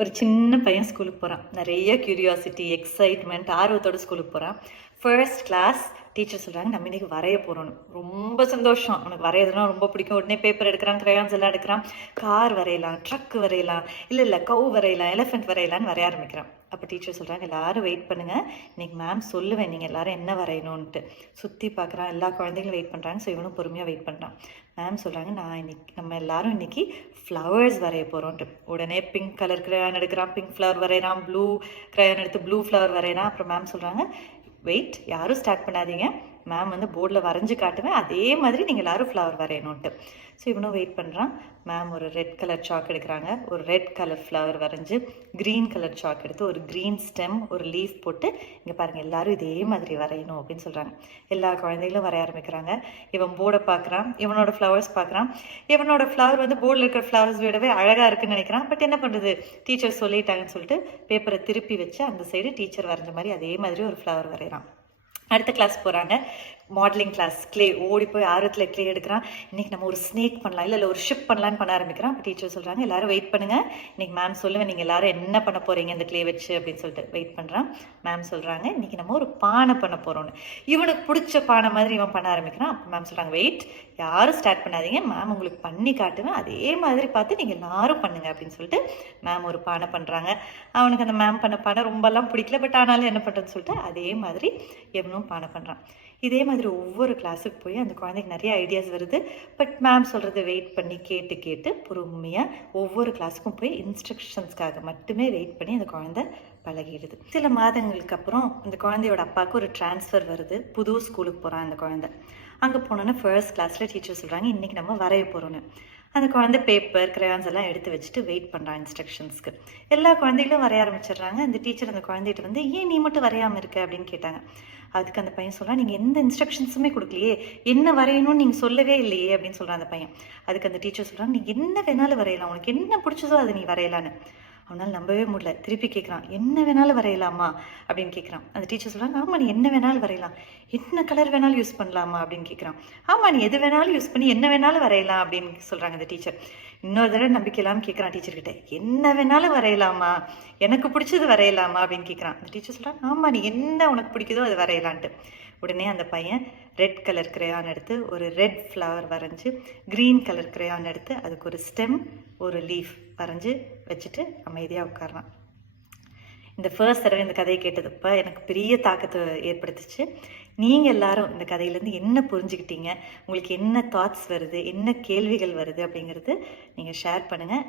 ஒரு சின்ன பையன் ஸ்கூலுக்கு போகிறான். நிறைய கியூரியாசிட்டி, எக்ஸைட்மெண்ட், ஆர்வத்தோட ஸ்கூலுக்கு போகிறான். ஃபர்ஸ்ட் கிளாஸ் டீச்சர் சொல்கிறாங்க, நம்ம இன்னைக்கு வரைய போகிறோன்னு. ரொம்ப சந்தோஷம், உனக்கு வரையறதுனா ரொம்ப பிடிக்கும். உடனே பேப்பர் எடுக்கிறான், கிரையான்ஸ் எல்லாம் எடுக்கிறான். கார் வரையலாம், ட்ரக் வரையலாம், இல்லை கவு வரையலாம், எலிஃபென்ட் வரையலான்னு வரைய ஆரம்பிக்கிறான். அப்போ டீச்சர் சொல்கிறாங்க, எல்லாரும் வெயிட் பண்ணுங்கள், இன்னைக்கு மேம் சொல்லுவேன் நீங்கள் எல்லாரும் என்ன வரையணும்ன்ட்டு. சுற்றி பார்க்குறான், எல்லா குழந்தைங்களும் வெயிட் பண்ணுறாங்க. ஸோ இவனும் பொறுமையாக வெயிட் பண்ணுறான். மேம் சொல்கிறாங்க, நம்ம எல்லாரும் இன்னைக்கு ஃப்ளவர்ஸ் வரைய போகிறோன்ட்டு. உடனே பிங்க் கலர் கிரையான் எடுக்கிறான், பிங்க் ஃப்ளவர் வரைகிறான். ப்ளூ கிரையான் எடுத்து ப்ளூ ஃப்ளவர் வரைகிறான். அப்புறம் மேம் சொல்கிறாங்க, வெயிட், யாரும் ஸ்டார்ட் பண்ணாதீங்க, மேம் போர்டில் வரைஞ்சி காட்டுவேன், அதே மாதிரி நீங்கள் எல்லோரும் ஃப்ளவர் வரையணுன்ட்டு. ஸோ இவனும் வெயிட் பண்ணுறான். மேம் ஒரு ரெட் கலர் சாக் எடுக்கிறாங்க, ஒரு ரெட் கலர் ஃப்ளவர் வரைஞ்சி, க்ரீன் கலர் சாக் எடுத்து ஒரு க்ரீன் ஸ்டெம், ஒரு லீஃப் போட்டு, இங்கே பாருங்கள் எல்லோரும் இதே மாதிரி வரையணும் அப்படின்னு சொல்கிறாங்க. எல்லா குழந்தைகளும் வரைய ஆரம்பிக்கிறாங்க. இவன் போர்டை பார்க்குறான், இவனோட ஃப்ளவர்ஸ் பார்க்குறான். இவனோட ஃப்ளவர் போர்டில் இருக்கிற ஃப்ளவர்ஸ் விடவே அழகாக இருக்குன்னு நினைக்கிறான். பட் என்ன பண்ணுறது, டீச்சர் சொல்லிட்டாங்கன்னு சொல்லிட்டு பேப்பரை திருப்பி வச்சு அந்த சைடு டீச்சர் வரைஞ்ச மாதிரி அதே மாதிரி ஒரு ஃப்ளவர் வரைகிறான். அடுத்த கிளாஸ் போகிறாங்க, மாடலிங் கிளாஸ். கிளே ஓடி போய் ஆர்வத்தில் கிளே எடுக்கிறான். இன்றைக்கி நம்ம ஒரு ஸ்னேக் பண்ணலாம், இல்லை ஒரு ஷிப் பண்ணலான்னு பண்ண ஆரம்பிக்கிறான். அப்போ டீச்சர் சொல்கிறாங்க, எல்லாரும் வெயிட் பண்ணுங்கள், இன்றைக்கி மேம் சொல்லுவேன் நீங்கள் எல்லாரும் என்ன பண்ண போகிறீங்க இந்த கிளே வச்சு அப்படின்னு சொல்லிட்டு வெயிட் பண்ணுறான். மேம் சொல்கிறாங்க, இன்றைக்கி நம்ம ஒரு பானை பண்ண போகிறோன்னு. இவனுக்கு பிடிச்ச பானை மாதிரி இவன் பண்ண ஆரம்பிக்கிறான். அப்போ மேம் சொல்கிறாங்க, வெயிட், யாரும் ஸ்டார்ட் பண்ணாதீங்க, மேம் உங்களுக்கு பண்ணி காட்டுவேன், அதே மாதிரி பார்த்து நீங்கள் எல்லாரும் பண்ணுங்கள் அப்படின்னு சொல்லிட்டு மேம் ஒரு பானை பண்ணுறாங்க. அவனுக்கு அந்த மேம் பண்ண பானை ரொம்பலாம் பிடிக்கல. பட் ஆனாலும் என்ன பண்ணுறதுன்னு சொல்லிட்டு அதே மாதிரி எவனும் பானை பண்ணுறான். இதே மாதிரி ஒவ்வொரு கிளாஸுக்கு போய் அந்த குழந்தைக்கு நிறைய ஐடியாஸ் வருது. பட் மேம் சொல்கிறது வெயிட் பண்ணி கேட்டு பொறுமையாக ஒவ்வொரு கிளாஸுக்கும் போய் இன்ஸ்ட்ரக்ஷன்ஸ்க்காக மட்டுமே வெயிட் பண்ணி அந்த குழந்தை பழகிடுது. சில மாதங்களுக்கு அப்புறம் அந்த குழந்தையோட அப்பாவுக்கு ஒரு டிரான்ஸ்ஃபர் வருது. புது ஸ்கூலுக்கு போகிறான் அந்த குழந்தை. அங்கே போனோன்னா ஃபர்ஸ்ட் கிளாஸில் டீச்சர் சொல்கிறாங்க, இன்றைக்கி நம்ம வரைய போகிறோன்னு. அந்த குழந்தை பேப்பர் கிரையான்ஸ் எல்லாம் எடுத்து வச்சுட்டு வெயிட் பண்ணுறான் இன்ஸ்ட்ரக்ஷன்ஸ்க்கு. எல்லா குழந்தைகளும் வரைய ஆரம்பிச்சிடுறாங்க. அந்த டீச்சர் அந்த குழந்தைகிட்ட ஏன் நீ மட்டும் வரையாமல் இருக்க அப்படின்னு கேட்டாங்க. அதுக்கு அந்த பையன் சொல்கிறான், நீங்கள் எந்த இன்ஸ்ட்ரக்ஷன்ஸுமே கொடுக்கலையே, என்ன வரையணும்னு நீங்கள் சொல்லவே இல்லையே அப்படின்னு சொல்கிறான் அந்த பையன். அதுக்கு அந்த டீச்சர் சொல்கிறாங்க, நீ என்ன வேணாலும் வரையலாம், உனக்கு என்ன பிடிச்சதோ அதை நீ வரையலான்னு. அவனால் நம்பவே முடியல. திருப்பி கேட்குறான், என்ன வேணாலும் வரையலாமா அப்படின்னு கேட்குறான். அந்த டீச்சர் சொல்கிறாங்க, ஆமாம் நீ என்ன வேணாலும் வரையலாம், என்ன கலர் வேணாலும் யூஸ் பண்ணலாமா அப்படின்னு கேட்குறான். ஆமாம் நீ எது வேணாலும் யூஸ் பண்ணி என்ன வேணாலும் வரையலாம் அப்படின்னு சொல்கிறாங்க அந்த டீச்சர். இன்னொரு தடவை நம்பிக்கை இல்லாமல் கேட்குறான் டீச்சர்கிட்ட, என்ன வேணாலும் வரையலாமா, எனக்கு பிடிச்சது வரையலாமா அப்படின்னு கேட்குறான். அந்த டீச்சர் சொல்கிறாங்க, ஆமாம் நீ என்ன உனக்கு பிடிக்குதோ அது வரையலான்ட்டு. உடனே அந்த பையன் ரெட் கலர் கிரையான் எடுத்து ஒரு ரெட் ஃப்ளவர் வரைஞ்சி, க்ரீன் கலர் கிரையான் எடுத்து அதுக்கு ஒரு ஸ்டெம், ஒரு லீஃப் வரைஞ்சி வச்சுட்டு அமைதியாக உட்கார்றான். இந்த ஃபர்ஸ்ட் தடவை இந்த கதையை கேட்டதுப்போ எனக்கு பெரிய தாக்கத்தை ஏற்படுத்துச்சு. நீங்கள் எல்லாரும் இந்த கதையிலேருந்து என்ன புரிஞ்சுக்கிட்டீங்க, உங்களுக்கு என்ன தாட்ஸ் வருது, என்ன கேள்விகள் வருது அப்படிங்கிறது நீங்கள் ஷேர் பண்ணுங்கள்.